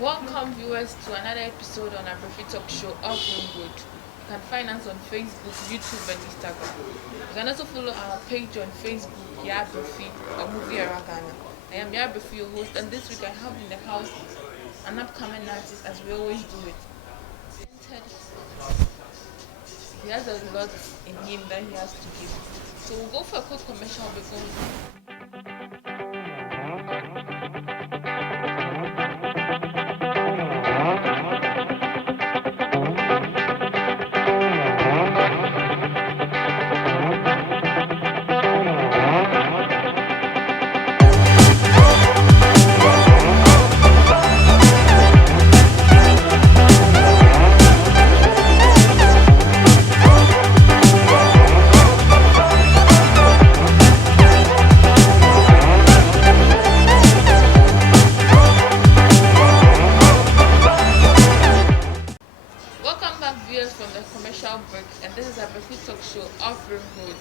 Welcome viewers to another episode on Abrefi TalkShow Offering Good. You can find us on Facebook, YouTube and Instagram. You can also follow our page on Facebook, Abrefi or Movieeraghana. I am Abrefi, your host, and this week I have in the house an upcoming artist as we always do it. He has a lot in him that he has to give. So we'll go for a quick commercial before we welcome back viewers from the commercial break, and this is a Abrefi Talk Show offering good.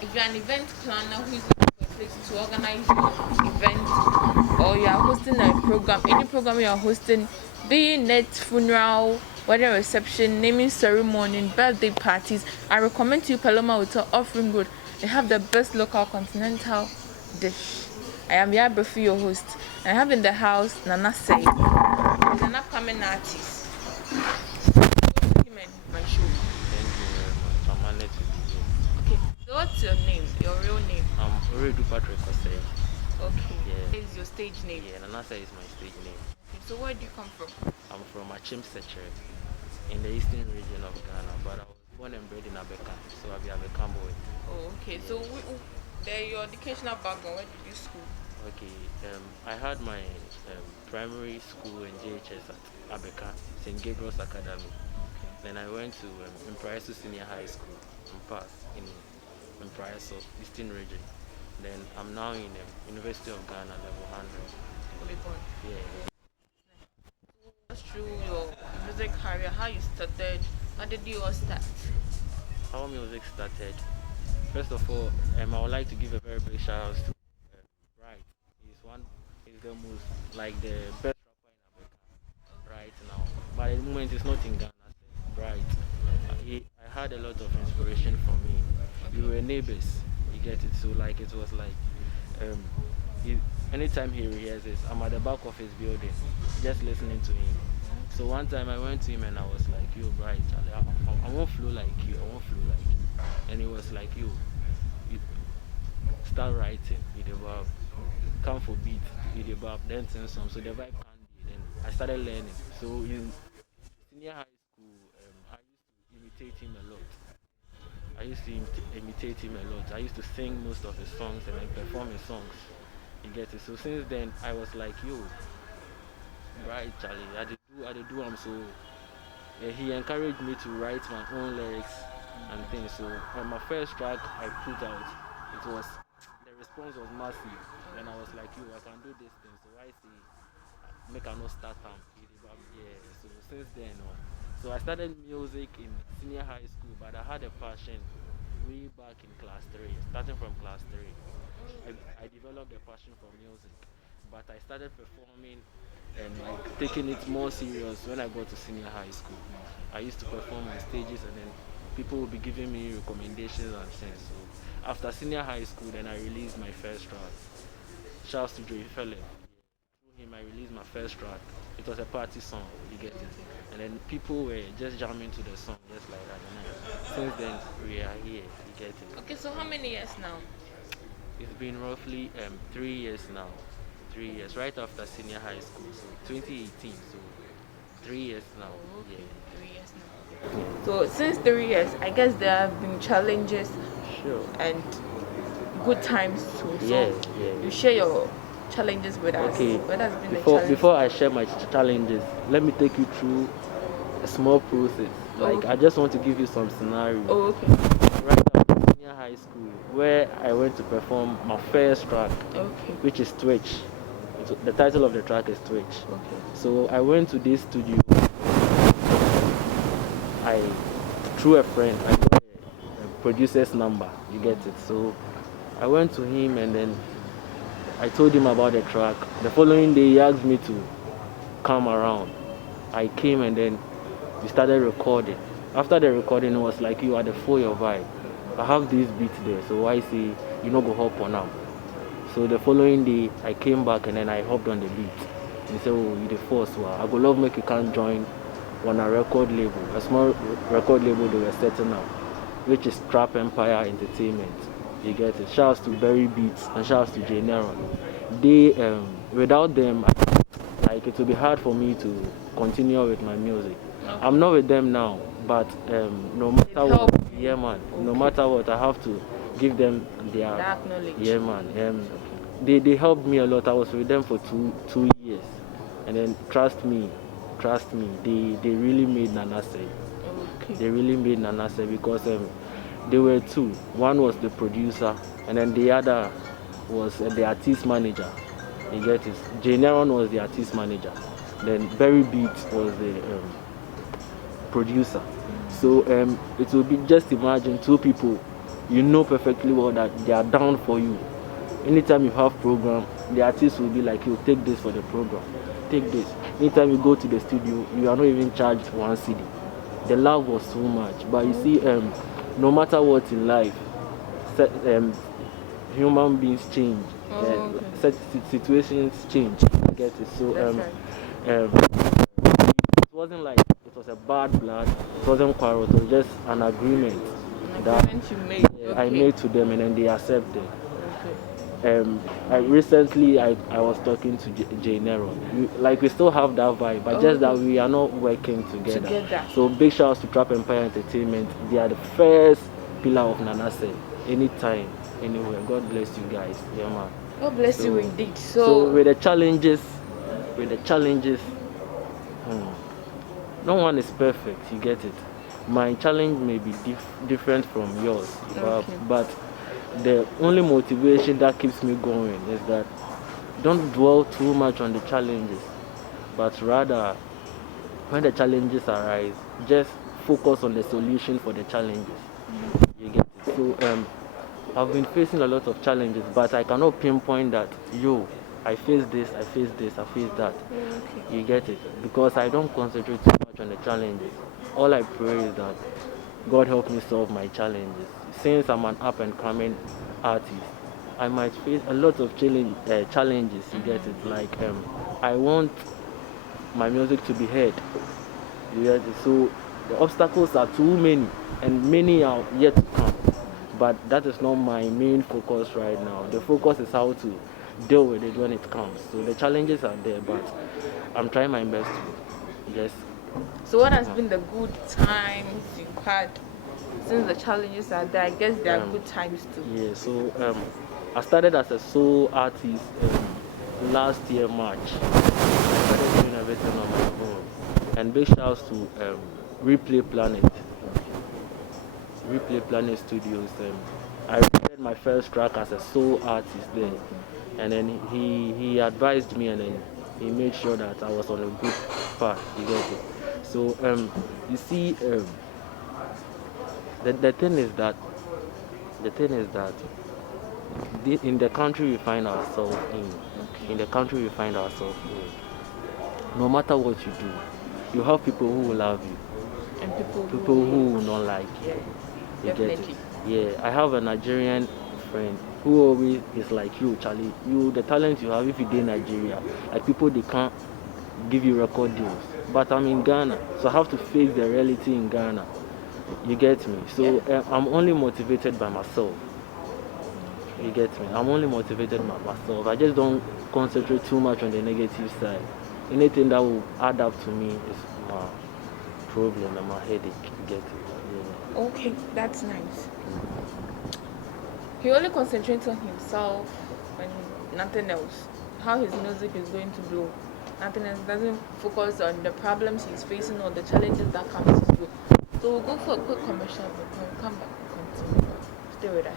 If you're an event planner who is looking for a place to organize your event, or you are hosting a program, any program you are hosting, be it funeral, wedding reception, naming ceremony, birthday parties, I recommend to you Paloma Hotel offering good. They have the best local continental dish. I am Abrefi, your host, and I have in the house Nanasei. He's an upcoming artist. My show. Thank you very much. I'm honored to be here. Okay, so what's your name? Your real name? I'm Oredu Patrick Osei. Okay. Yeah. What is your stage name? Yeah, Nanasei is my stage name. Okay, so where do you come from? I'm from Achim Sechere in the eastern region of Ghana, but I was born and bred in Abeka, so I'll be Abeka boy. Oh, okay. So your educational background, where did you school? Okay, I had my primary school in JHS at Abeka, St. Gabriel's Academy. Then I went to Impraiso Senior High School in Pass in Impraiso, Eastern Region. Then I'm now in University of Ghana, level 100. Yeah. That's through your music career, how you started, how did you all start? How music started. First of all, I would like to give a very big shout out to Bright. He's the most, like the best rapper in America right now. But at the moment, it's not in Ghana. Bright. I had a lot of inspiration from him. We were neighbors, you get it. So like it was like, anytime he rehearses, I'm at the back of his building, just listening to him. So one time I went to him and I was like, "Yo, Bright, I won't flow like you. I won't flow like you." And he was like, "Yo, you start writing with the verb, come for beat with the verb, then sing some." So the vibe can't be. Then I started learning. So in senior high school, I used to imitate him a lot. I used to sing most of his songs and I perform his songs. You get it? So since then, I was like, "Yo, right, Charlie, I did do so." He encouraged me to write my own lyrics and things. So on my first track I put out, the response was massive. And I was like, "Yo, I can do this thing." So I say, make a no start time. Yeah. So since then, so I started music in senior high school, but I had a passion way back in class 3. Starting from class 3, I developed a passion for music, but I started performing and like taking it more serious when I got to senior high school. I used to perform on stages, and then people would be giving me recommendations and things. So after senior high school, then I released my first track. Shouts to Joey Philip. Through him, I released my first track. It was a party song, you get it. And then people were just jamming to the song, just like that. And since then, we are here, you get it. Okay, so how many years now? It's been roughly 3 years now. 3 years, right after senior high school, so 2018. So 3 years now. Okay, Yeah. 3 years now. So since 3 years, I guess there have been challenges Sure. and good times too. So Yeah. you share your challenges with us. Okay. What has been the Before challenge? before I share my challenges, let me take you through a small process. Like Okay. I just want to give you some scenarios. Oh, okay. Right after senior high school, where I went to perform my first track, Okay. which is Twitch. The title of the track is Twitch. Okay. So I went to this studio. I through a friend, I got a producer's number. You get it. So I went to him and then I told him about the track. The following day, he asked me to come around, I came and then we started recording. After the recording, it was like you are the full your vibe. I have this beat there, so I say you know go hop on now. So the following day, I came back and then I hopped on the beat. He said, "Oh, you the first one. I go love make you can join on a record label, a small record label they were setting up, which is Trap Empire Entertainment. You get it. Shouts to Berry Beats and shouts to J Neron. They without them, like it will be hard for me to continue with my music. Okay. I'm not with them now, but no matter what, yeah man, okay. No matter what, I have to give them their acknowledgement. Yeah man, they helped me a lot. I was with them for two years, and then trust me, they really made Nanasei. Okay. They really made Nanasei because they were two. One was the producer, and then the other was the artist manager. You get it? J Neron was the artist manager. Then Berry Beats was the producer. So it will be, just imagine two people, you know perfectly well that they are down for you. Anytime you have program, the artist will be like, you take this for the program, take this. Anytime you go to the studio, you are not even charged 1 CD. The love was so much. But you see, no matter what in life, human beings change. Okay. Situations change. You get it? So it wasn't like it was a bad blood. It wasn't quarrel. It was just an agreement that you made. Okay. I made to them, and then they accepted. Okay. Recently I was talking to J Neron. We still have that vibe, but just that we are not working together. So big shouts to Trap Empire Entertainment. They are the first pillar of Nanasei. Anytime, anywhere. God bless you guys. Yeah man. God bless you indeed. So with the challenges, no one is perfect. You get it. My challenge may be different from yours, okay. But the only motivation that keeps me going is that don't dwell too much on the challenges, but rather when the challenges arise, just focus on the solution for the challenges. You get it? So I've been facing a lot of challenges, but I cannot pinpoint that I face this, I face that. Okay. You get it? Because I don't concentrate too much on the challenges. All I pray is that God help me solve my challenges. Since I'm an up and coming artist, I might face a lot of challenges. You get it? Like I want my music to be heard. You get it? So the obstacles are too many, and many are yet to come. But that is not my main focus right now. The focus is how to deal with it when it comes. So the challenges are there, but I'm trying my best to just. So what has been the good times you've had since the challenges are there? I guess there are good times too. Yeah, so I started as a solo artist last year March. I started doing everything on my own. And big shouts to Replay Planet Studios. I recorded my first track as a solo artist there. And then he advised me, and then he made sure that I was on a good path. You get it? So you see, the thing is that in the country we find ourselves in, no matter what you do, you have people who will love you and people who will not like you. You get it? Yeah, I have a Nigerian friend who always is like, you Charlie, the talent you have, if you in Nigeria, like people, they can't give you record deals. But I'm in Ghana, so I have to face the reality in Ghana. You get me? So I'm only motivated by myself. You get me? I'm only motivated by myself. I just don't concentrate too much on the negative side. Anything that will add up to me is my problem and my headache. You get it? Yeah. Okay, that's nice. He only concentrates on himself and nothing else. How his music is going to blow. Nothing else. Doesn't focus on the problems he's facing or the challenges that comes his way. So we'll go for a quick commercial break. When we come back, we'll continue. Stay with us.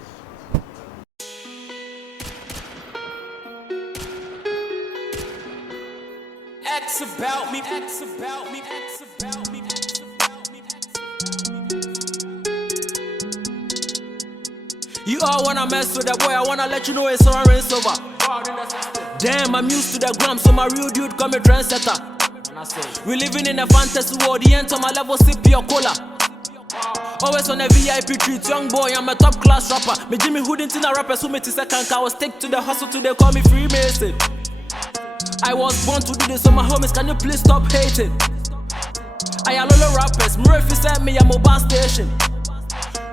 X about me, X about me, X about me, X about me, X about me. You all wanna mess with that boy, I wanna let you know it's orange over. Damn, I'm used to the gram, so my real dude call me trendsetter. We living in a fantasy world, the end of my level sip your cola. Always on a VIP treat, young boy, I'm a top class rapper. Me Jimmy Hood into a rapper, who made second car, I was stick to the hustle till they call me Freemason. I was born to do this, so my homies, can you please stop hating? I am all rappers, Murphy sent me a mobile station.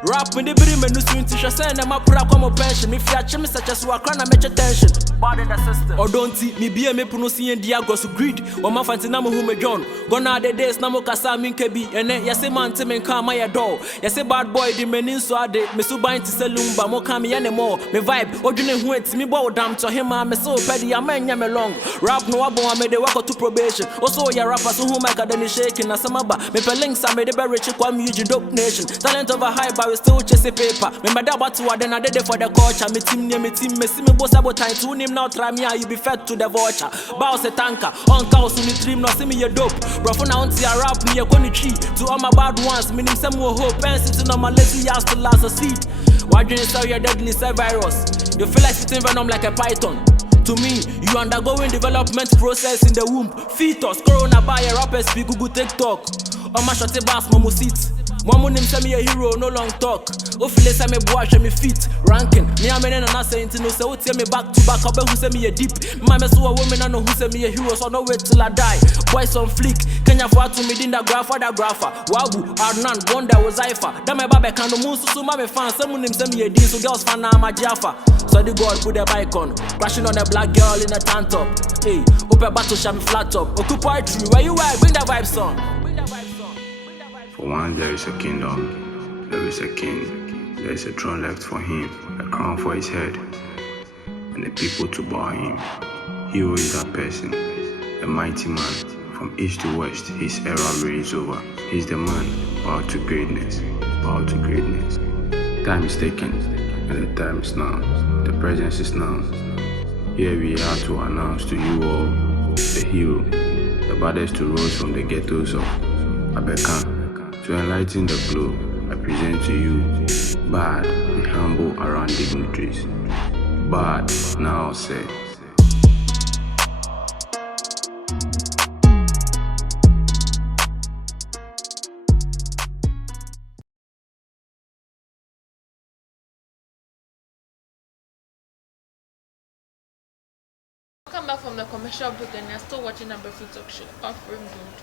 Rap when they bring me no soon to send them up come pension. Me fear chim such as work and make attention. Bad in the system. Or don't see me be a me pronunciation diagos to greed. Or my fancy name who me John. Gone are the days namo kasa min kebi. And then yes, a man to me come my door. Yes, a bad boy the menin so ade. Me so bind to selumba mo come anymore. Me vibe. Or you know who it's me bow down to him. I'm so petty. I'm me long. Rap no abo I made the work to probation. Also your rappers who make a then shaking. As some aba. Me pe links I made the berry chick one music dope nation. Talent of a high bar. Still chase paper. Me mad about to then I did it for the culture. Me team near me team. Me see me boss about time to him now try me. You be fed to the vulture. Bounce a tanker. On cows in the dream. Now see me a dope. Bro for now until I rap me a conny tree. To all my bad ones. Meaning some more hope. And sitting on my lazy ass to last a seed. Why do you sell your deadly cell virus? You feel like sitting venom like a python. To me, you undergoing development process in the womb. Fetus, corona by a rapper speak Google TikTok. On my shorty bass, momo seat. Mama name say me a hero, no long talk. Ofile say me boy, show me feet. Ranking, me a man and Nanasei into no say, tell me back to back. I bet who say me a deep. Mama so a woman, I know who say me a hero, so no wait till I die. Boys on flick, Kenya for to me, din the grapher, the grapher. Wabu, Arnan, Wonder was Ifa. That my baby can no moon, so my fan. Someone name say me a deal, so girls fan now my Jaffa. So the girl put the bike on, crashing on a black girl in a tank top. Hey, open battle, shall me flat top. Occupy tree, where you at? Bring that vibe song. For one, there is a kingdom, there is a king, there is a throne left for him, a crown for his head, and the people to bow him. Hero is that person, a mighty man, from east to west, his era reigns over. He's the man, bow to greatness, bow to greatness. Time is taken, and the time is now, the presence is now. Here we are to announce to you all, the hero, the baddest to rose from the ghettos of Abrefi. To enlighten the globe, I present to you Bad, the humble around dignitaries. Bad, now say. Welcome back from the commercial break and you're still watching Abrefi TalkShow offering good.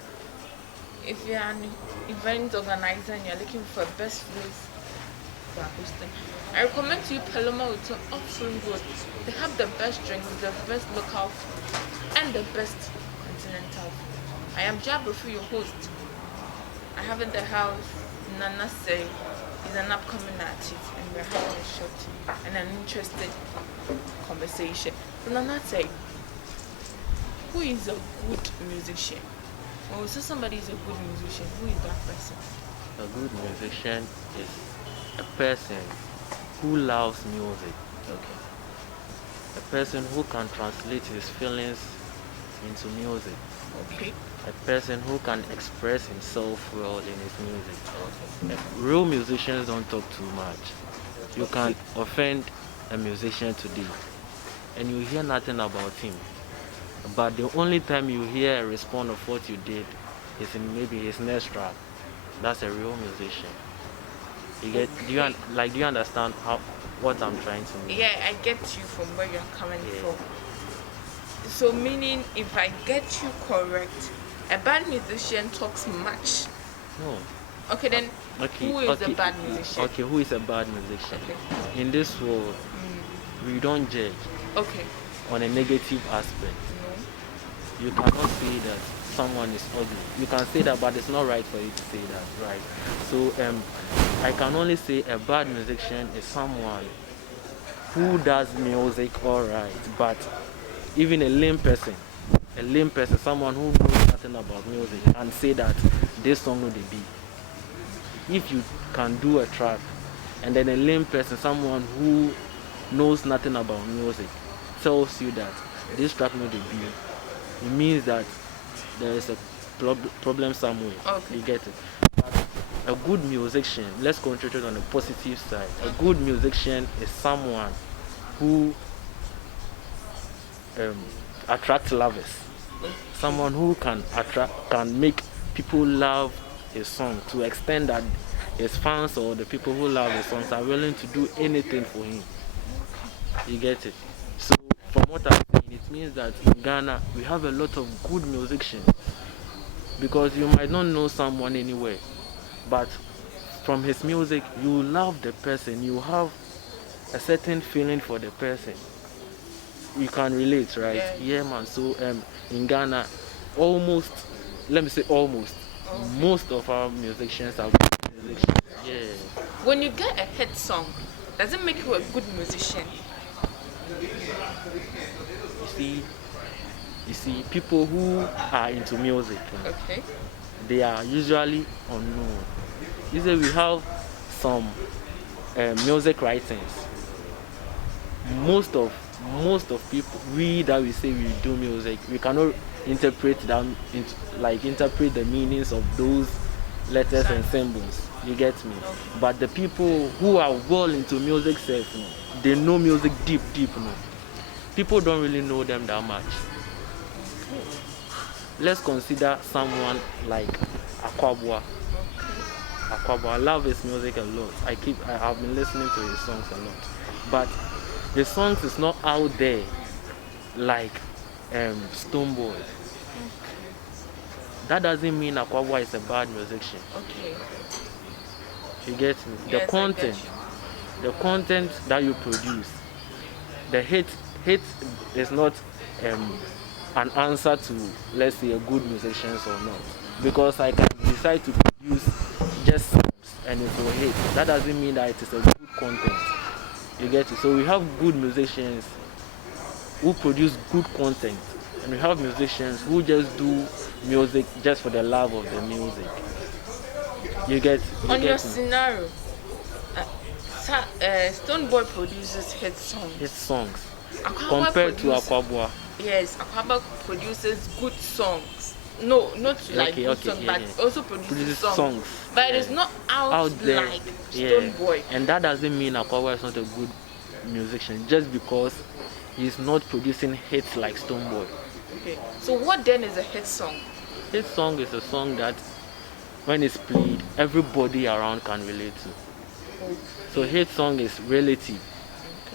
If you're an event organizer and you're looking for a best place for hosting, I recommend to you Paloma Hotel offering good. They have the best drinks, the best local food, and the best continental food. I am Abrefi, your host. I have in the house Nanasei. He's an upcoming artist and we're having a short and an interesting conversation. So Nanasei, who is a good musician? When we say somebody is a good musician, who is that person? A good musician is a person who loves music. Okay. A person who can translate his feelings into music. Okay. A person who can express himself well in his music. Real musicians don't talk too much. You can offend a musician today and you hear nothing about him. But the only time you hear a response of what you did is in maybe his next track. That's a real musician. Do you understand what I'm trying to mean? Yeah, I get you from where you're coming from. So meaning if I get you correct, a bad musician talks much. No. Okay then who is a bad musician? Okay, who is a bad musician? Okay. In this world, we don't judge on a negative aspect. You cannot say that someone is ugly. You can say that, but it's not right for you to say that, right? So I can only say a bad musician is someone who does music all right, but even a lame person, someone who knows nothing about music, and say that this song will be. If you can do a track, and then a lame person, someone who knows nothing about music, tells you that this track will be, it means that there is a problem somewhere. Okay. You get it? But a good musician, let's concentrate on the positive side. A good musician is someone who attracts lovers. someone who can make people love his song to extend that his fans or the people who love his songs are willing to do anything for him. You get it? So from what I'm saying, it means that in Ghana we have a lot of good musicians, because you might not know someone anywhere, but from his music you love the person, you have a certain feeling for the person. You can relate, right? Yeah, man. So in Ghana, almost, let me say almost, most of our musicians are good musicians. Yeah. When you get a hit song, does it make you a good musician? You see, people who are into music, Okay. they are usually unknown. Usually we have some music writings. Most of people, we that we say we do music, we cannot interpret them interpret the meanings of those letters and symbols. You get me? But the people who are well into music self, they know music deep. People don't really know them that much. Let's consider someone like Akwabwa. I love his music a lot. I've been listening to his songs a lot. But the songs is not out there like Stoneboy. That doesn't mean Akwabwa is a bad musician. Okay. You get me? Yes, the content that you produce, the hit is not an answer to, let's say, a good musician or not. Because I can decide to produce just songs and it will hit. That doesn't mean that it is a good content. You get it? So we have good musicians who produce good content, and we have musicians who just do music just for the love of the music. You get on your me? scenario, Stoneboy produces hit songs. Hit songs. Akwabwa Compared to Akwabwa. Yes, Akwabwa produces good songs. No, not like good songs, but also produces songs. But it is not out there like Stoneboy. And that doesn't mean Akwabwa is not a good musician just because he's not producing hits like Stoneboy. Okay. So what then is a hit song? Hit song is a song that when it's played, everybody around can relate to. Okay. So hit song is relative.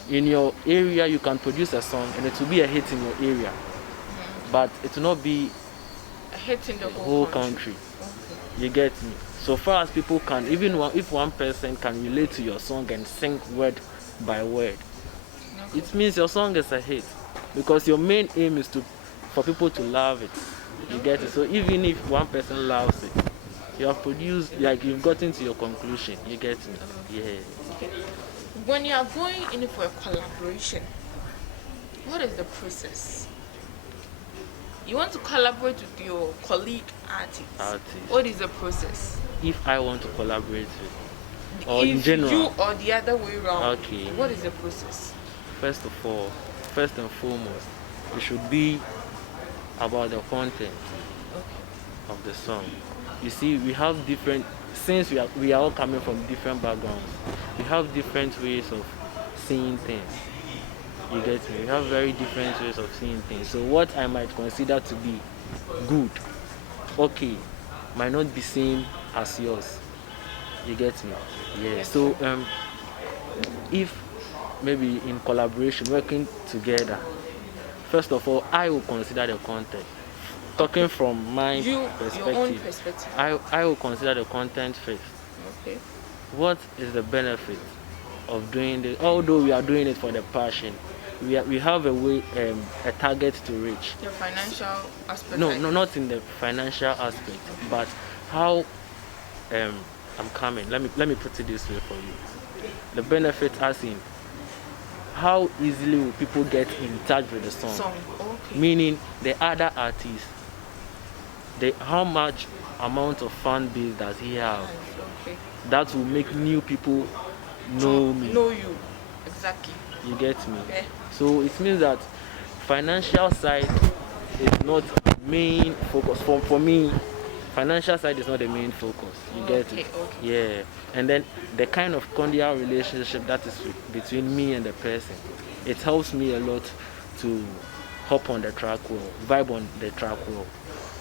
Okay. In your area, you can produce a song and it will be a hit in your area, but it will not be a hit in the whole country. Okay. You get me? So far as people can, even if one person can relate to your song and sing word by word, okay, it means your song is a hit, because your main aim is for people to love it. You get it? So even if one person loves it, you have produced, like, you've gotten to your conclusion. You get me? Yeah. Okay. When you are going in for a collaboration, what is the process? You want to collaborate with your colleague artist. What is the process? If I want to collaborate with, or if in general, you or the other way around, okay, what is the process? First and foremost, it should be about the content of the song. You see, we have different, since we are all coming from different backgrounds, we have different ways of seeing things. You get me? We have very different ways of seeing things. So what I might consider to be good, okay, might not be same as yours. You get me? Yeah. So if maybe in collaboration, working together, first of all, I will consider the content. Talking from my perspective, your own perspective, I will consider the content first. Okay. What is the benefit of doing this? Although we are doing it for the passion, we have a way, a target to reach. The financial aspect. No, not in the financial aspect, but how I'm coming. Let me put it this way for you. The benefit as in how easily will people get in touch with the song? Okay. Meaning the other artists, how much amount of fan base does he have? Okay. That will make new people know me. Know you. Exactly. You get me? Okay. So it means that financial side is not main focus. For me, financial side is not the main focus. You get it? Okay. Yeah. And then the kind of cordial relationship that is between me and the person, it helps me a lot to hop on the track well, vibe on the track well.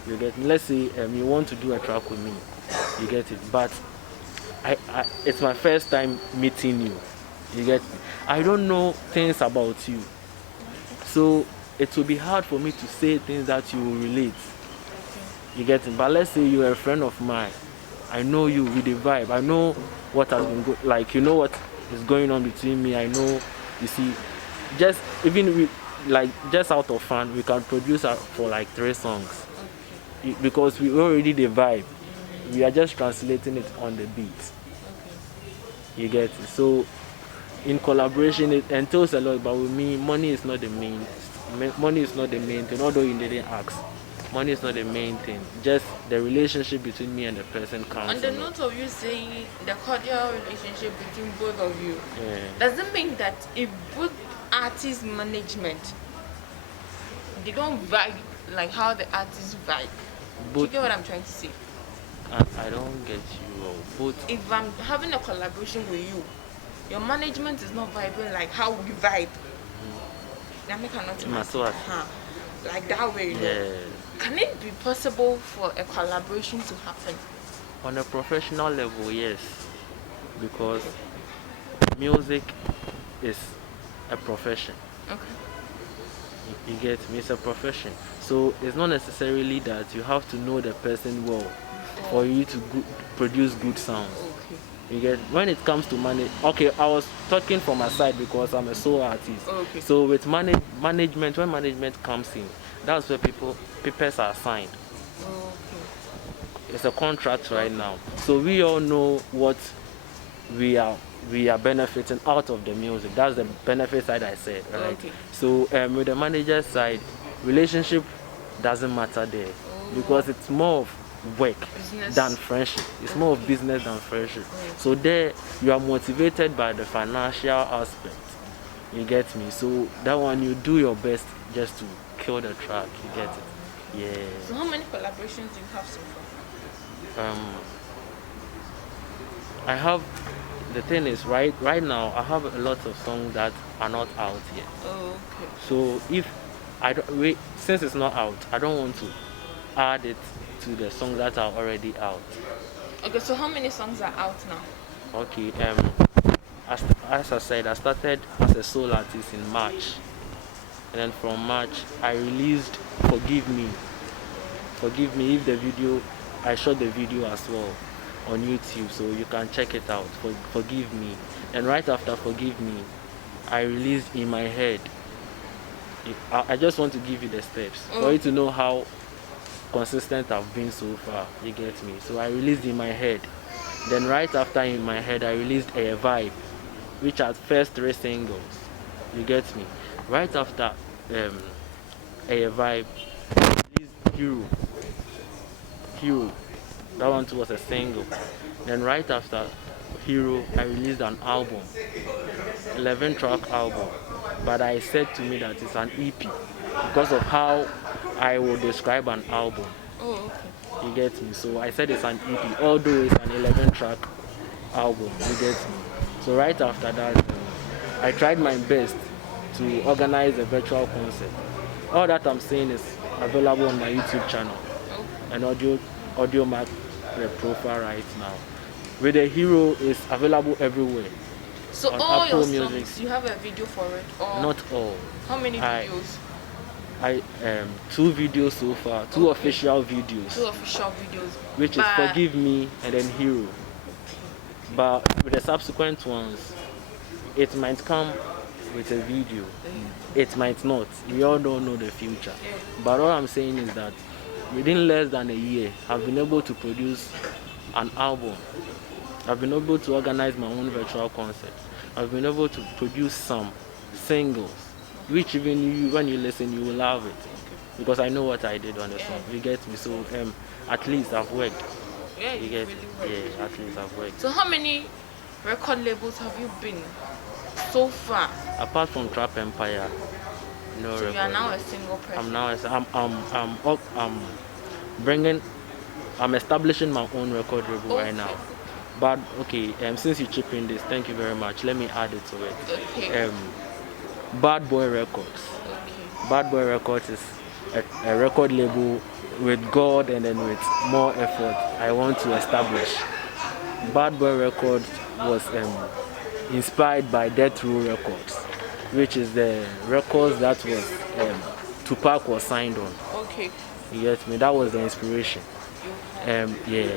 You get me? Let's say you want to do a track with me, you get it. But it's my first time meeting you. You get me? I don't know things about you, so it will be hard for me to say things that you will relate. You get it? But let's say you're a friend of mine. I know you with the vibe. I know what has been like. You know what is going on between me. I know. You see, just even with like just out of fun, we can produce for like 3 songs because we already the vibe. We are just translating it on the beat. You get it? So in collaboration, it entails a lot. But with me, money is not the main. Money is not the main thing. Although you didn't ask. Money is not the main thing. Just the relationship between me and the person counts. On the note of you saying the cordial relationship between both of you, does it mean that if both artist management, they don't vibe like how the artists vibe? Do you get what I'm trying to say? I don't get you. Both. If I'm having a collaboration with you, your management is not vibing like how we vibe. Like that way, you know. Can it be possible for a collaboration to happen? On a professional level, yes. Because music is a profession. Okay. You get me? It's a profession. So it's not necessarily that you have to know the person well for you to produce good sounds. Okay. You get when it comes to okay, I was talking from my side because I'm a solo artist. Okay. So with management, when management comes in, that's where papers are signed. Okay. It's a contract right now. So we all know what we are benefiting out of the music. That's the benefit side I said, right? Okay. So with the manager side, relationship doesn't matter there because it's more of work than friendship. It's more of business than friendship. So there you are motivated by the financial aspect. You get me? So that one you do your best just to kill the track. You get it? Yeah. So how many collaborations do you have so far? I have. The thing is, right now I have a lot of songs that are not out yet. Okay. So if I don't since it's not out, I don't want to add it to the songs that are already out. Okay, so how many songs are out now? Okay, as I said, I started as a solo artist in March, and then from March I released Forgive Me if the video, I shot the video as well on YouTube, so you can check it out. Forgive Me. And right after Forgive Me, I released In My Head. I just want to give you the steps for you to know how consistent I've been so far. You get me? So I released In My Head. Then right after In My Head, I released A Vibe, which are first 3 singles. You get me? Right after A Vibe, I released Hero. That one too was a single. Then right after Hero, I released an album, 11-track album. But I said to me that it's an EP because of how I would describe an album. Okay. You get me? So I said it's an EP, although it's an 11-track album. You get me? So right after that, I tried my best to organize a virtual concert. All that I'm saying is available on my YouTube channel, an audio mark profile right now. With the Hero is available everywhere. So on all Apple your Music. songs, you have a video for it? Or Not all. how many videos? I 2 videos so far, 2 official videos. 2 official videos. Which is Forgive Me and then Hero. But with the subsequent ones, it might come with a video. It might not. We all don't know the future. But all I'm saying is that within less than a year, I've been able to produce an album. I've been able to organize my own virtual concert. I've been able to produce some singles, which even you, when you listen, you will love it. Because I know what I did on the song. You get me? So at least I've worked. Yeah, You get really yeah, at least I've worked. So how many record labels have you been so far? Apart from Trap Empire, no So record. you are now a single person. I'm establishing my own record label right now. Okay. But okay, since you chip in this, thank you very much. Let me add it to it. Okay. Bad Boy Records. Okay. Bad Boy Records is a record label with God and then with more effort I want to establish. Bad Boy Records was inspired by Death Row Records, which is the records that was Tupac was signed on. Okay. You get me? That was the inspiration. Yeah.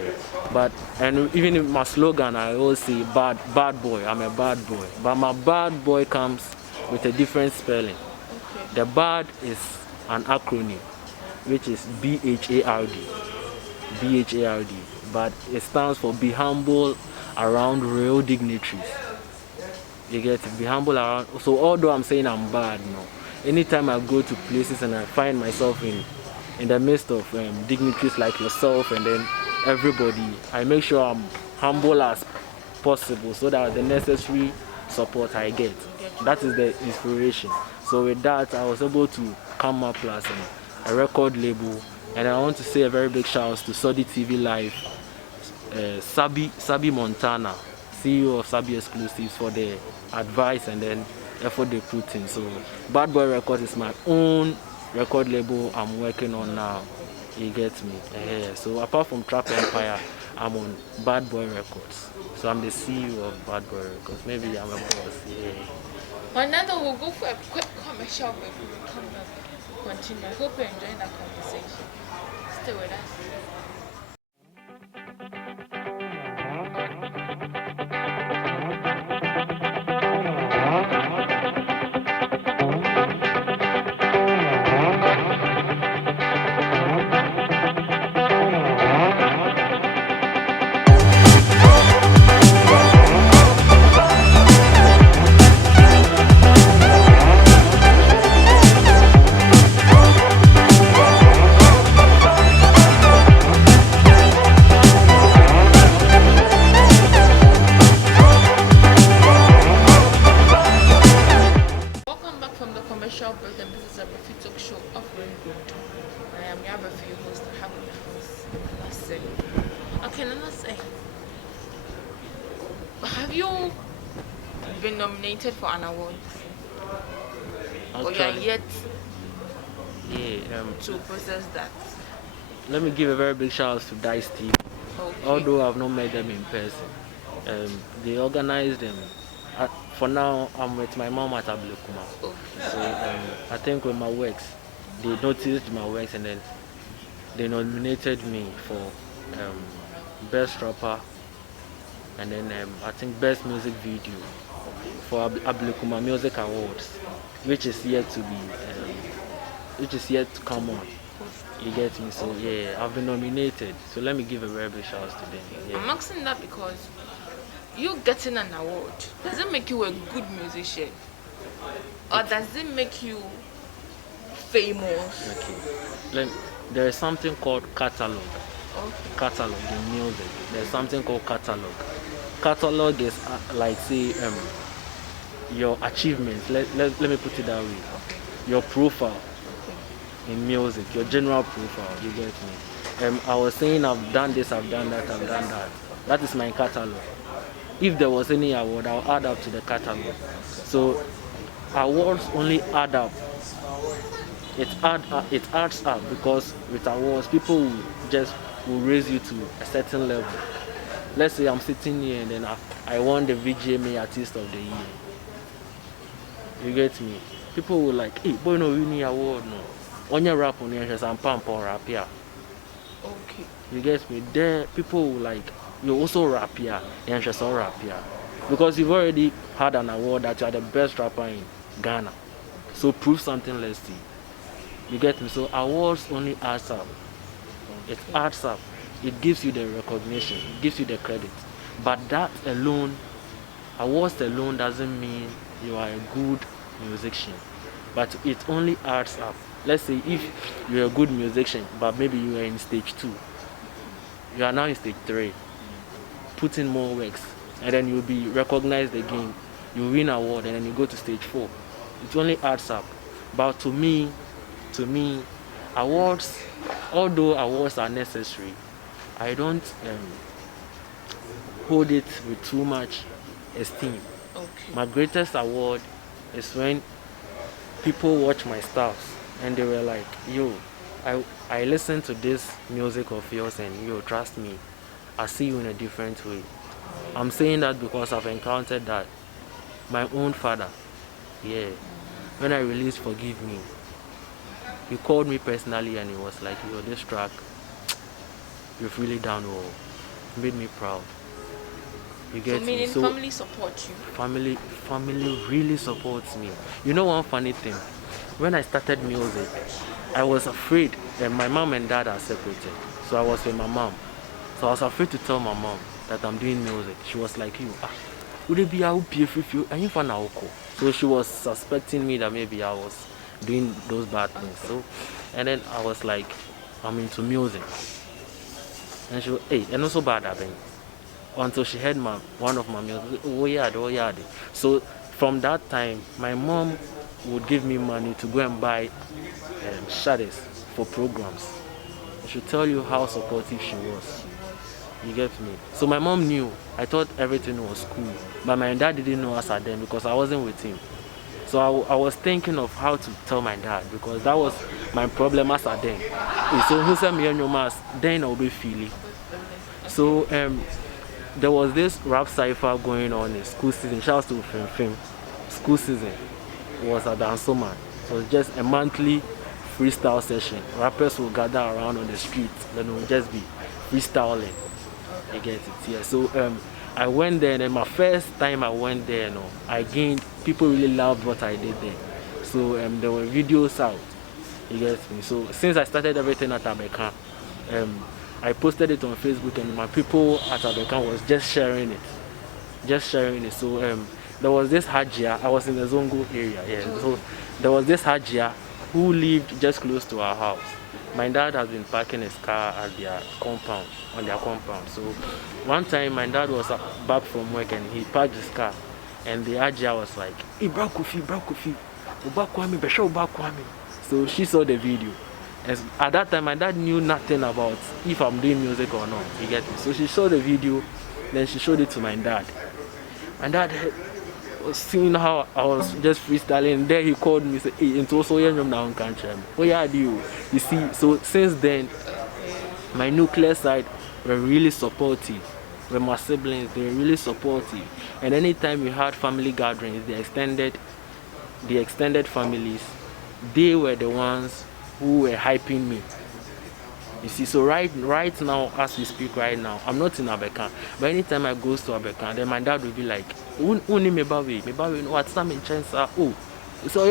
But and even in my slogan, I always say bad boy. I'm a bad boy. But my bad boy comes with a different spelling. Okay. The bad is an acronym, which is BHARD. BHARD. But it stands for Be Humble Around Real Dignitaries. You get to be humble around. So although I'm saying I'm bad, no. Anytime I go to places and I find myself in the midst of dignitaries like yourself and then everybody, I make sure I'm humble as possible so that the necessary support I get. That is the inspiration. So with that, I was able to come up plus a record label, and I want to say a very big shout out to Sodi TV Live, Sabi Montana, CEO of Sabi Exclusives, for the advice and then effort they put in. So Bad Boy Records is my own record label I'm working on now. You get me? So apart from Trap Empire, I'm on Bad Boy Records. So I'm the CEO of Bad Boy Records. Maybe I'm a boss. Yeah. Another, we'll go for a quick commercial break. We'll come back. Continue. I hope you're enjoying that conversation. Stay with us. Welcome back from the commercial break, and this is Abrefi TalkShow offering good. I am your Abrefi host. I have in the house Nanasei. Okay, Nanasei, have you been nominated for an award? Or you are yet to process that? Let me give a very big shout out to Dice TV. Okay. Although I've not met them in person, they organized them. For now, I'm with my mom at Ablekuma. Okay. So I think with my works, they noticed my works and then they nominated me for best rapper and then I think best music video for Ablekuma Music Awards, which is yet to come on. You get me? So yeah, I've been nominated. So let me give a very big shout out to them. Yeah. I'm asking that because you getting an award, does it make you a good musician? Or does it make you famous? Okay. There is something called catalog. Okay. Catalog in music. There's something called catalog. Catalog is like say your achievements. Let me put it that way. Your profile in music, your general profile. You get me? I was saying I've done this, I've done that, I've done that. That is my catalog. If there was any award, I'll add up to the catalog. So awards only add up. It adds up because with awards, people will raise you to a certain level. Let's say I'm sitting here and then I won the VGMA Artist of the Year. You get me? People will like, hey, boy, no, you need award, no. On your rap on your some pump or rap here. Okay. You get me? There, people will like, you also rap here, and just all rap here. Because you've already had an award that you are the best rapper in Ghana. So prove something, let's see. You get me? So awards only adds up. It adds up. It gives you the recognition. It gives you the credit. But that alone, awards alone doesn't mean you are a good musician. But it only adds up. Let's say if you're a good musician, but maybe you are in stage 2. You are now in stage 3. Put in more works, and then you'll be recognized again. You win an award, and then you go to stage 4. It only adds up. But to me, awards, although awards are necessary, I don't hold it with too much esteem. Okay. My greatest award is when people watch my stuff and they were like, yo, I listen to this music of yours, and yo, trust me, I see you in a different way. I'm saying that because I've encountered that. My own father, yeah, when I released Forgive Me, he called me personally and he was like, yo, this track, you've really done well. Made me proud. You get So me? meaning So family supports you. family really supports me. You know one funny thing? When I started music, I was afraid that my mom and dad are separated. So I was with my mom. So I was afraid to tell my mom that I'm doing music. She was like, you, would it be a PFF? And you find out. So she was suspecting me that maybe I was doing those bad things. So, and then I was like, I'm into music. And she was, hey, and also bad at it. Until she heard one of my music, oh yeah. So from that time, my mom would give me money to go and buy shadows for programs. I should tell you how supportive she was. You get me? So my mom knew. I thought everything was cool. But my dad didn't know us at then because I wasn't with him. So I was thinking of how to tell my dad because that was my problem as at then. So who said me and your mass, then I'll be feeling. So there was this rap cipher going on in school season. Shout out to Film. School season was at the Ansoman. So it's just a monthly freestyle session. Rappers will gather around on the street. Then it will just be freestyling. You get it? Yeah. So I went there, and my first time I went there, I gained. People really loved what I did there. So there were videos out. You get me? So since I started everything at Abrefi, I posted it on Facebook, and my people at Abrefi was just sharing it. So there was this Hajia. I was in the Zongo area. Yeah. So there was this Hajia who lived just close to our house. My dad has been parking his car at their compound, So one time my dad was back from work and he parked his car, and the Ajia was like, hey, bra Kofi, so she saw the video. And at that time my dad knew nothing about if I'm doing music or not. You get me? So she saw the video, then she showed it to my dad. My dad was seeing how I was just freestyling. There he called me and said, hey, it's also young now in country. Oh yeah, you see, so since then my nuclear side were really supportive. With my siblings, they were really supportive. And anytime we had family gatherings, the extended families, they were the ones who were hyping me. You see, so right now, as we speak right now, I'm not in Abrefi, but anytime I go to Abrefi, then my dad will be like, what's some in chance? Oh, so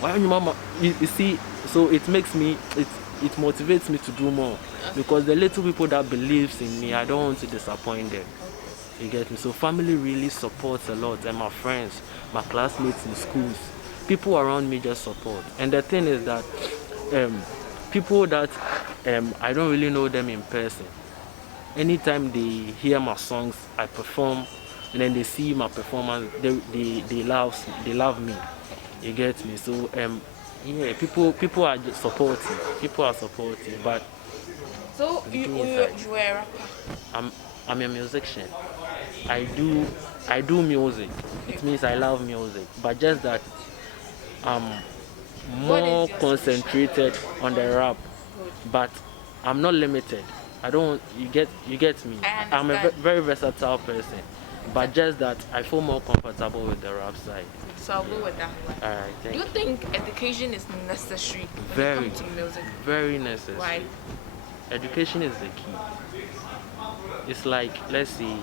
why you mama? You see, so it makes me, it motivates me to do more, because the little people that believes in me, I don't want to disappoint them. You get me? So family really supports a lot, and my friends, my classmates in schools, people around me just support. And the thing is that people that I don't really know them in person, anytime they hear my songs, I perform, and then they see my performance, they love me. You get me? So yeah, people are just supportive. People are supportive, but So you were a rapper. I'm a musician. I do music. It means I love music, but just that I'm more concentrated on the rap. But I'm not limited. I don't. You get me. I'm a very versatile person, but just that I feel more comfortable with the rap side. So I'll go with that one. Alright, Do you think education is necessary when Very, it comes to music? very necessary. Why? Education is the key. It's like, let's see,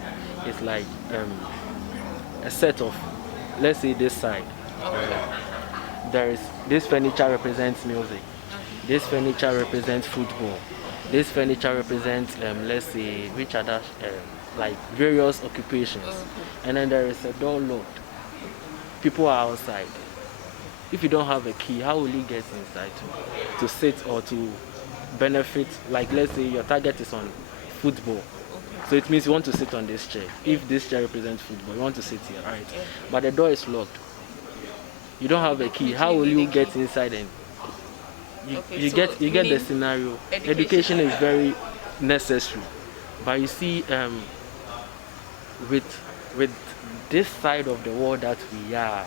it's like a set of, let's say this side. There is, this furniture represents music. This furniture represents football. This furniture represents, let's say, which other, like various occupations. And then there is a door locked. People are outside. If you don't have a key, how will you get inside to sit or to benefit? Like, let's say your target is on football. So it means you want to sit on this chair. If this chair represents football, you want to sit here, right? But the door is locked. You don't have a key. How will you get inside? And you get the scenario. Education is very necessary. But you see, with this side of the world that we are,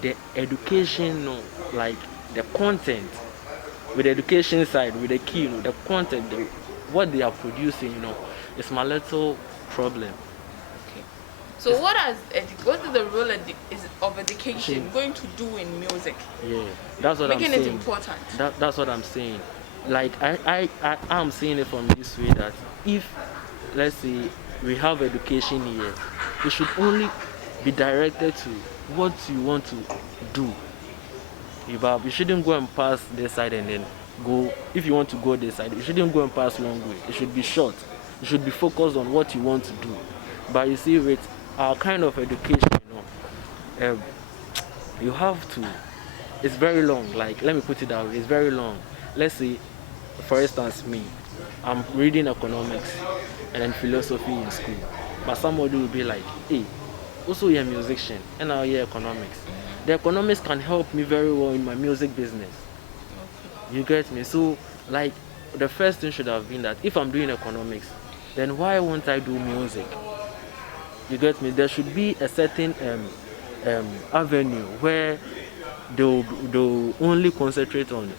the education, like the content, with the education side, with the key, the content, what they are producing, it's my little problem. Okay. So what is the role of education going to do in music? Yeah, that's what Making I'm saying. It important. That's what I'm saying. Like I'm seeing it from this way that if, let's say, we have education here, it should only be directed to what you want to do. You shouldn't go and pass this side and then go. If you want to go this side, you shouldn't go and pass long way. It should be short. You should be focused on what you want to do. But you see, with our kind of education, you have to. It's very long. Like, let me put it that way. It's very long. Let's say, for instance, me, I'm reading economics and then philosophy in school. But somebody will be like, hey, also you're a musician and now you're economics. The economics can help me very well in my music business. You get me? So, like, the first thing should have been that if I'm doing economics, then why won't I do music? You get me? There should be a certain avenue where they'll only concentrate on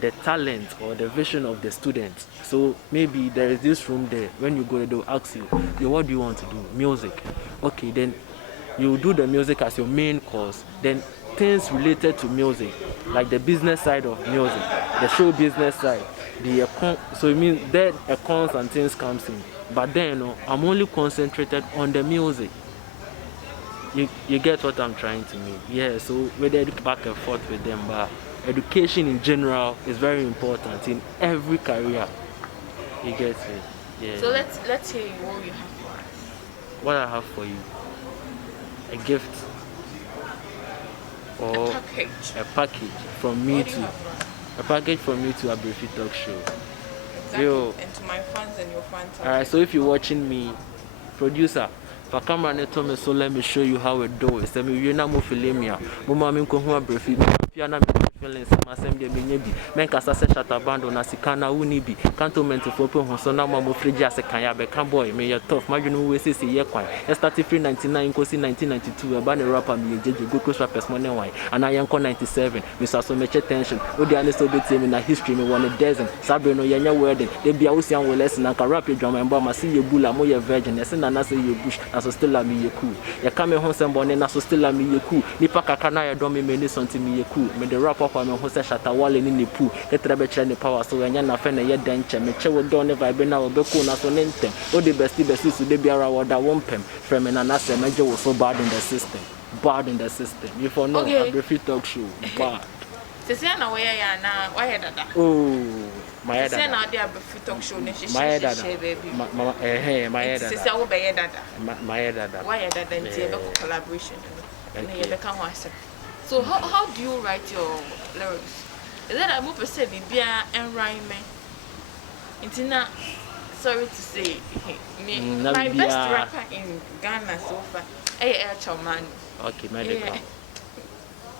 the talent or the vision of the students. So maybe there is this room there. When you go there, they'll ask you, yo, what do you want to do? Music. Okay, then you do the music as your main course. Then things related to music, like the business side of music, the show business side, so it means that accounts and things comes in. But then I'm only concentrated on the music. You get what I'm trying to mean? Yeah, so we did back and forth with them, but education in general is very important in every career. You get me? Yeah. So let's hear what you have for us. What I have for you, a gift or a package from me to Abrefi TalkShow. Exactly. Yo. And to my fans and your fans. Alright, so if you're watching me, producer, for camera neto me, so let me show you how it do. It's a me na mo filemia. Mo ma mi ko hu Abrefi. Piana me feeling some assembly be nyebi. Men kasa se shata bando na sikana uni bi. Cantonment for pe ho so na ma mo frigi ase kan ya be kan boy me you tough. Madwenu we say ye kwan. E start free 99 kosi 1992 e ba ne rapper me jeje go cross rappers money why. And I yanko 97. Me so meche tension. O dia ne so beti me na history me one dozen. Sabre no yenya wedding. They be awusi an we lesson na ka rap your drum and ba ma see ye bula mo ye virgin. Ese na say ye bush. So still la me ye cool. Ya kame ho sembone na so still la me ye cool. Nipa kaka na ya do me ni something me ye cool. Me the rap up me ho se shata wale ni pu. Etra be kire ni power so enya na fe na ye denche. Me che we do ne vibe na we be cool na so nentem. O the best so de biara woda wompem. From me Nanasei meje was so bad in the system. Bad in the system. You for know Abrefi TalkShow. Bad. Say na we ya na why dada. Oh, my dada. Say na dey Abrefi TalkShow ne my dada. baby. My dada. Say we be dada. My dada. Why dada nti be collaboration. And you be kan wase. So how do you write your lyrics? Is that a move say bibia and rhyme? Intina, sorry to say, my best rapper in Ghana so far, A.L. Chaman. Okay, medical.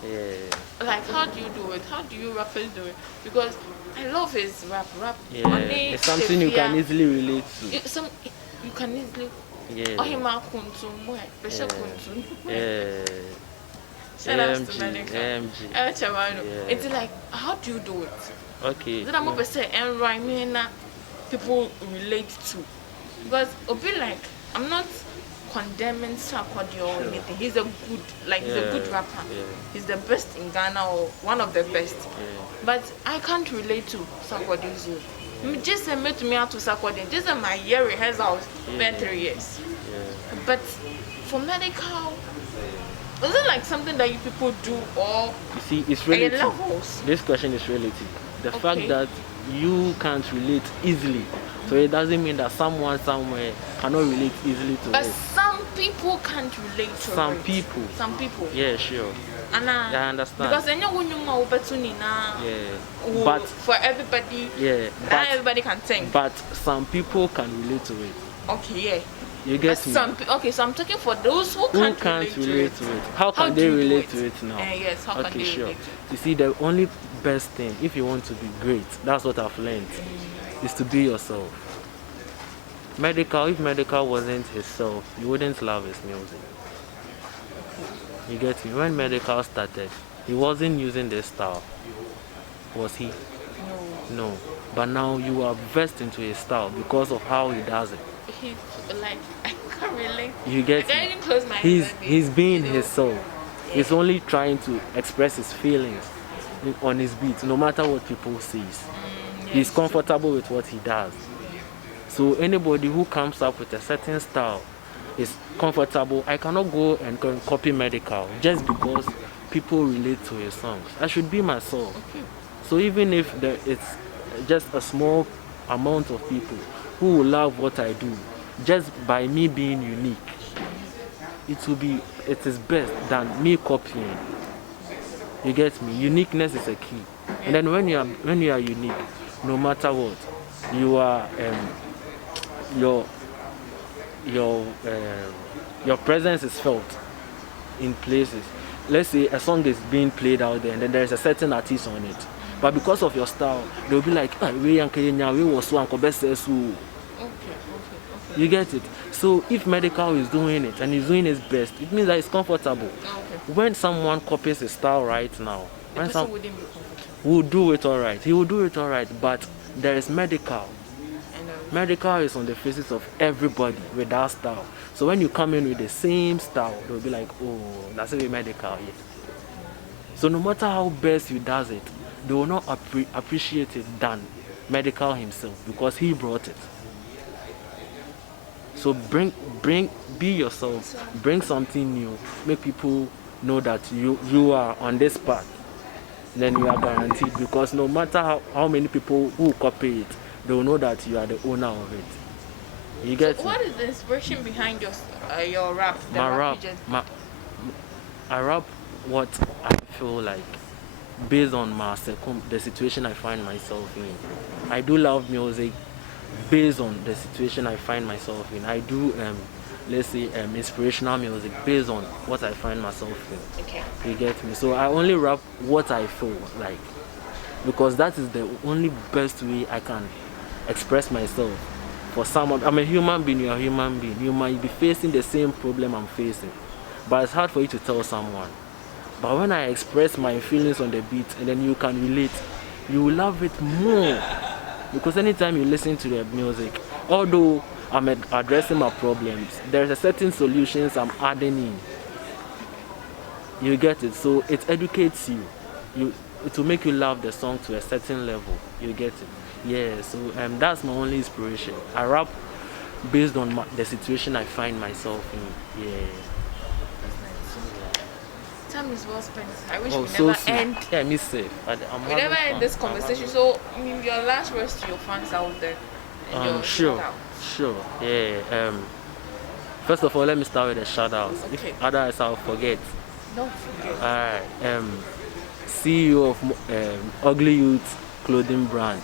Yeah. Like, how do you do it? How do you rappers do it? Because I love his rap. Yeah, it's something you can easily relate to. You can easily. Yeah. Oh, him a kuntu, special kuntu. Yeah. Shout out to Medical. El Chaman. It's like, how do you do it? Okay. Then I'm going to say, and rhyming people relate to. Because it'll be like, I'm not condemning Sarkodie or anything. He's a good rapper. Yeah. He's the best in Ghana or one of the best. Yeah. But I can't relate to Sarkodie's you. Just met me out to Sarkodie. This is my year rehearsals, 3 years. Yeah. But for Medical, is it like something that you people do or you see, it's relative. levels? This question is relative. The fact that you can't relate easily, so it doesn't mean that someone somewhere cannot relate easily to but it. some people can't relate to Some it. people. Some people. Yeah, sure. And I understand. Because then you Yeah. But for everybody, but everybody can sing. But some people can relate to it. Okay, yeah. You get me? So I'm talking for those who can't relate to it. How can they relate to it now? Yes, how can they relate to it? You see, the only best thing, if you want to be great, that's what I've learned, is to be yourself. If Medical wasn't himself, you wouldn't love his music. You get me? When Medical started, he wasn't using this style. Was he? No. No. But now you are versed into his style because of how he does it. He's like, I can't relate. You I get can't me? even close my eyes. He's being you know. himself. He's only trying to express his feelings on his beat, no matter what people says. Yes. He's comfortable with what he does. So anybody who comes up with a certain style is comfortable. I cannot go and copy Medical just because people relate to his songs. I should be myself. Okay. So even if it's just a small amount of people who will love what I do, just by me being unique, it is best than me copying. You get me? Uniqueness is a key. And then when you are unique, no matter what, you are your presence is felt in places. Let's say a song is being played out there and then there's a certain artist on it. But because of your style, they'll be like, we was so okay. You get it? So if Medical is doing it and he's doing his best, it means that it's comfortable. Okay. When someone copies his style right now, The person wouldn't be comfortable. will do it alright. He will do it alright, but there is Medical. I know. Medical is on the faces of everybody with that style. So when you come in with the same style, they'll be like, oh, that's a Medical, yeah. So no matter how best you does it, they will not appreciate it than Medical himself because he brought it. So be yourself, bring something new, make people know that you are on this path. Then you are guaranteed because no matter how many people who copy it, they will know that you are the owner of it. You get So what is the inspiration behind your rap? my rap? I rap what I feel like based on the situation I find myself in. I do love music based on the situation I find myself in. I do let's say inspirational music based on what I find myself in. Okay. You get me? So I only rap what I feel like because that is the only best way I can express myself. For someone, I'm a human being, you're a human being. You might be facing the same problem I'm facing, but it's hard for you to tell someone. But when I express my feelings on the beat and then you can relate, you will love it more. Because anytime you listen to the music, although I'm addressing my problems, there's a certain solutions I'm adding in. You get it? So it educates you. It will make you love the song to a certain level. You get it? Yeah, so that's my only inspiration. I rap based on the situation I find myself in. Yeah. Time is well spent. I wish Oh, we so never soon. end. Yeah, me safe. We never end this conversation. So, your last words to your fans out there. And your Sure. Yeah. First of all, let me start with the shout outs. Okay. If otherwise I'll forget. Don't forget. Alright. CEO of Ugly Youth Clothing Brand.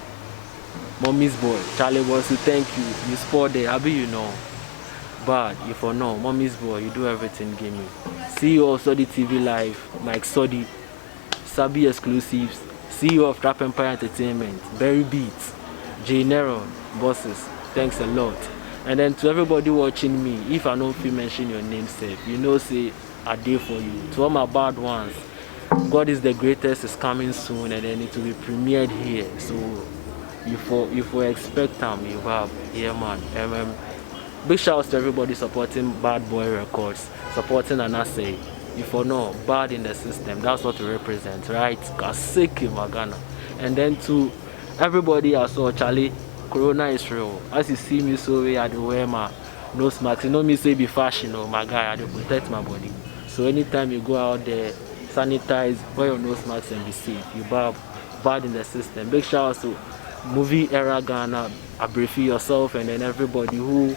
Mommy's boy. Charlie Boss, thank you. You sport there. I be you know. But you for know, Mommy's boy, you do everything, give me. CEO of Sodi TV Live, Mike Sodi, Sabi Exclusives, CEO of Trap Empire Entertainment, Berry Beats, J Nero, bosses, thanks a lot. And then to everybody watching me, if I don't feel mention your name, safe, you know, say a day for you. To all my bad ones, God is the greatest is coming soon, and then it will be premiered here. So you for expect them, you have, yeah man. Big shouts to everybody supporting Bad Boy Records, supporting Nanasei. You for know, bad in the system, that's what we represent, right? Kaseki Magana. And then to everybody I saw, Charlie, Corona is real. As you see me so way, I do wear my nose mask. You know me say be fashion, oh my guy, I do protect my body. So anytime you go out there, sanitize, wear your nose mask and be safe. You bad in the system. Big shouts to Movieeraghana, Abrefi yourself, and then everybody who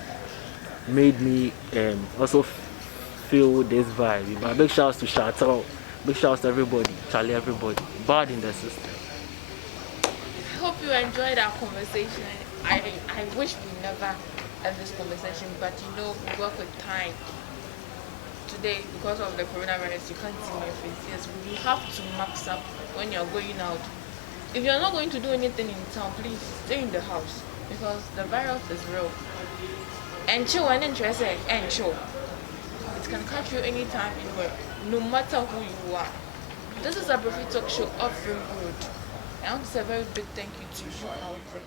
made me also feel this vibe. But big shouts to Shatel, big shouts to everybody, Charlie, everybody. Bad in the system. I hope you enjoyed our conversation. I wish we never had this conversation, but you know, we work with time. Today, because of the coronavirus, you can't see my face. Yes, we have to max up when you're going out. If you're not going to do anything in town, please stay in the house because the virus is real. And chill and interested and chill. It can catch you anytime, anywhere, no matter who you are. This is Abrefi Talk Show off Ring Road. I want to say a very big thank you to you out there.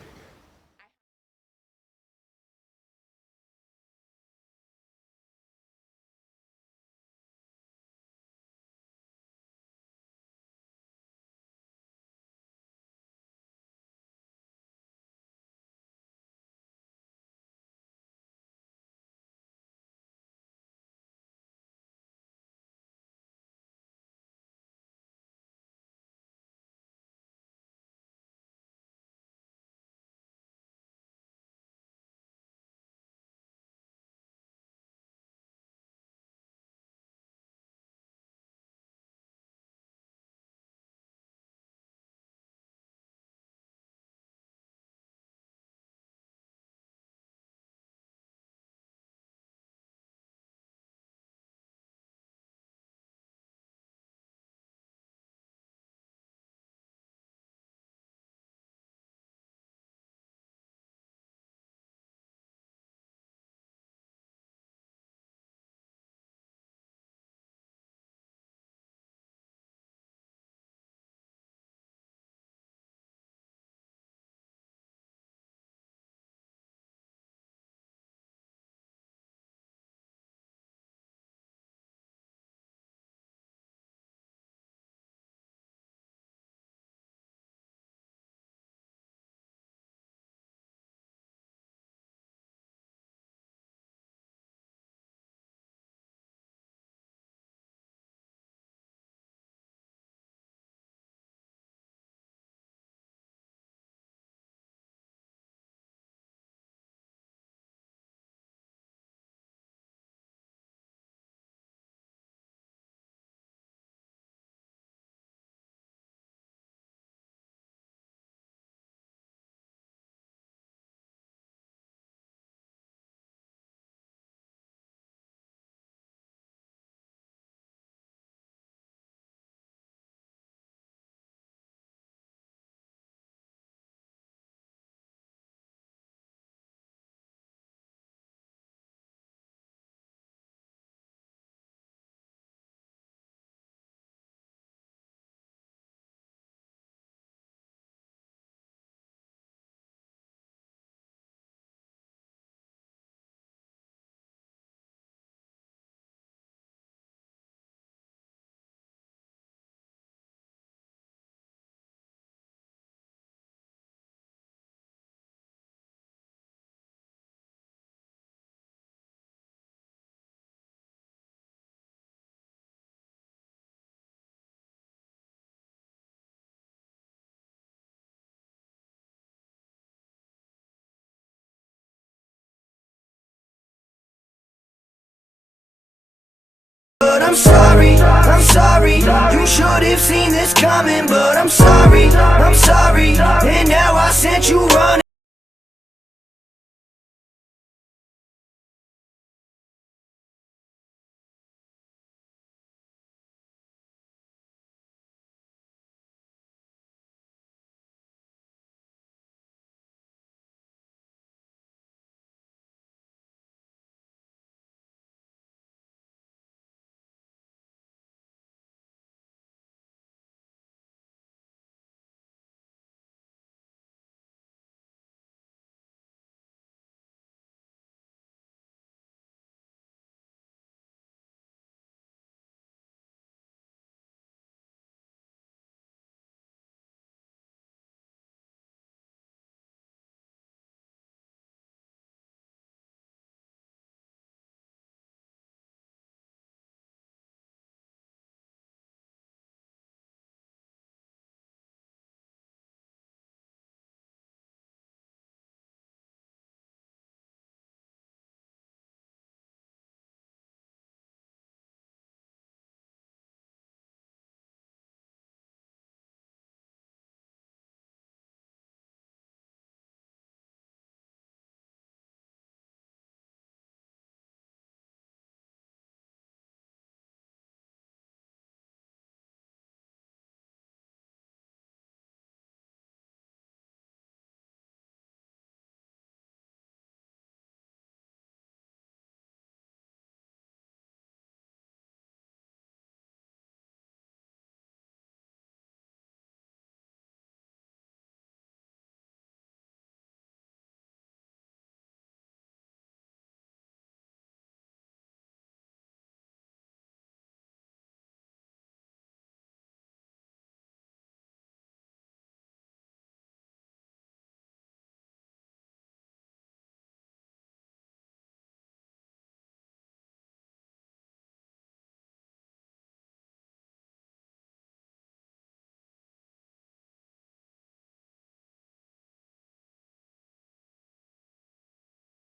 But I'm sorry, you should have seen this coming. But I'm sorry, and now I sent you running.